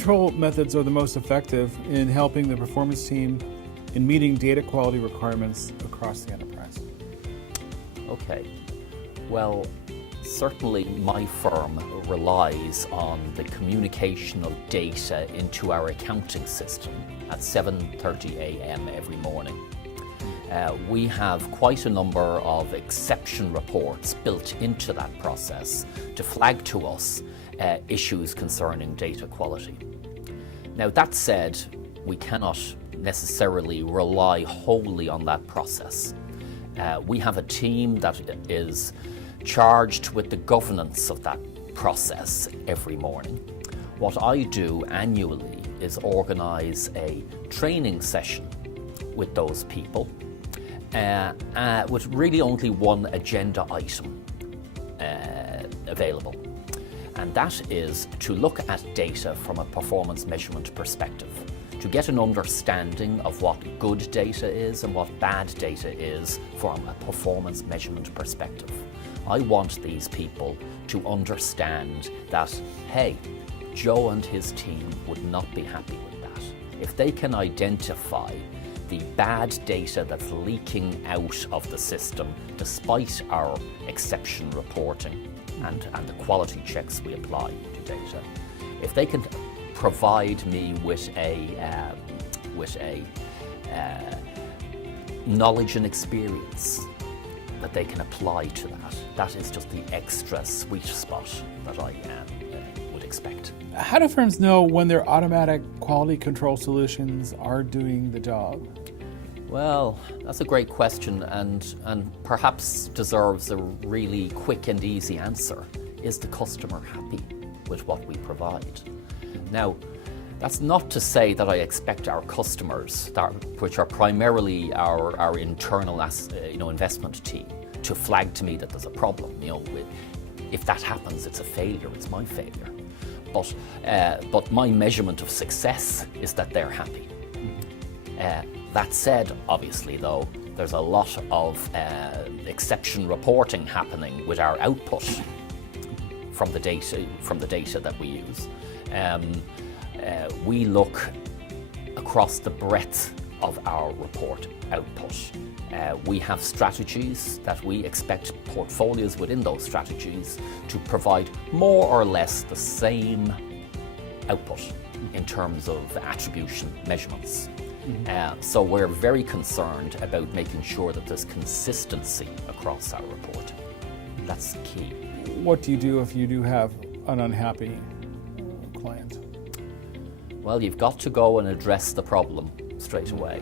control methods are the most effective in helping the performance team in meeting data quality requirements across the enterprise? Okay, well, certainly my firm relies on the communication of data into our accounting system at 7:30 a.m. every morning. We have quite a number of exception reports built into that process to flag to us issues concerning data quality. Now, that said, we cannot necessarily rely wholly on that process. We have a team that is charged with the governance of that process every morning. What I do annually is organise a training session with those people with really only one agenda item available. And that is to look at data from a performance measurement perspective, to get an understanding of what good data is and what bad data is from a performance measurement perspective. I want these people to understand that, hey, Joe and his team would not be happy with that. If they can identify the bad data that's leaking out of the system despite our exception reporting and the quality checks we apply to data, if they can provide me with a knowledge and experience that they can apply to that, that is just the extra sweet spot that I would expect. How do firms know when their automatic quality control solutions are doing the job? Well, that's a great question, and perhaps deserves a really quick and easy answer. Is the customer happy with what we provide? Now, that's not to say that I expect our customers, which are primarily our internal investment team, to flag to me that there's a problem. If that happens, it's a failure. It's my failure. But my measurement of success is that they're happy. That said, obviously, though, there's a lot of exception reporting happening with our output from the data that we use. We look across the breadth of our report output. We have strategies that we expect portfolios within those strategies to provide more or less the same output in terms of attribution measurements. So we're very concerned about making sure that there's consistency across our reporting. That's key. What do you do if you do have an unhappy client? Well, you've got to go and address the problem straight away.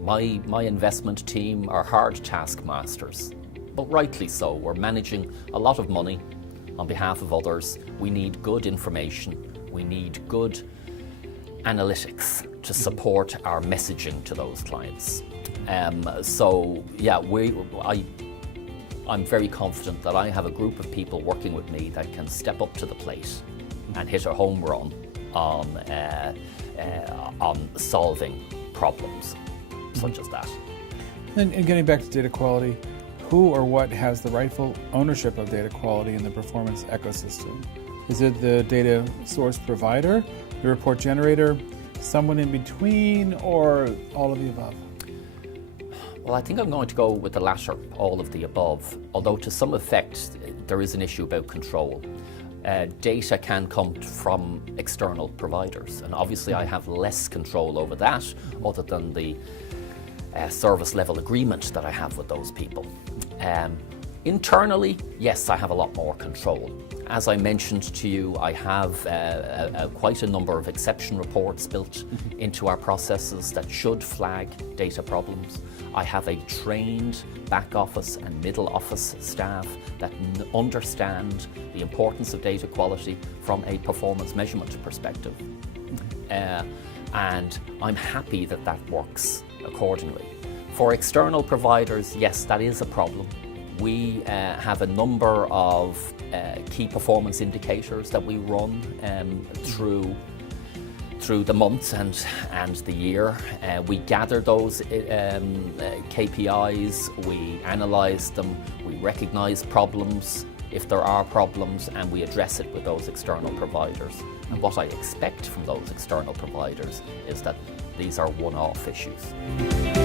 My investment team are hard taskmasters, but rightly so. We're managing a lot of money on behalf of others. We need good information. We need good analytics to support our messaging to those clients. I'm very confident that I have a group of people working with me that can step up to the plate and hit a home run on solving problems such as that. And getting back to data quality, who or what has the rightful ownership of data quality in the performance ecosystem? Is it the data source provider, the report generator, someone in between, or all of the above? Well, I think I'm going to go with the latter, all of the above, although to some effect there is an issue about control. Data can come from external providers, and obviously I have less control over that other than the service level agreement that I have with those people. Internally, yes, I have a lot more control. As I mentioned to you, I have quite a number of exception reports built into our processes that should flag data problems. I have a trained back office and middle office staff that understand the importance of data quality from a performance measurement perspective. And I'm happy that that works accordingly. For external providers, yes, that is a problem. We have a number of key performance indicators that we run through the months and the year. We gather those KPIs, we analyze them, we recognize problems if there are problems, and we address it with those external providers. And what I expect from those external providers is that these are one-off issues.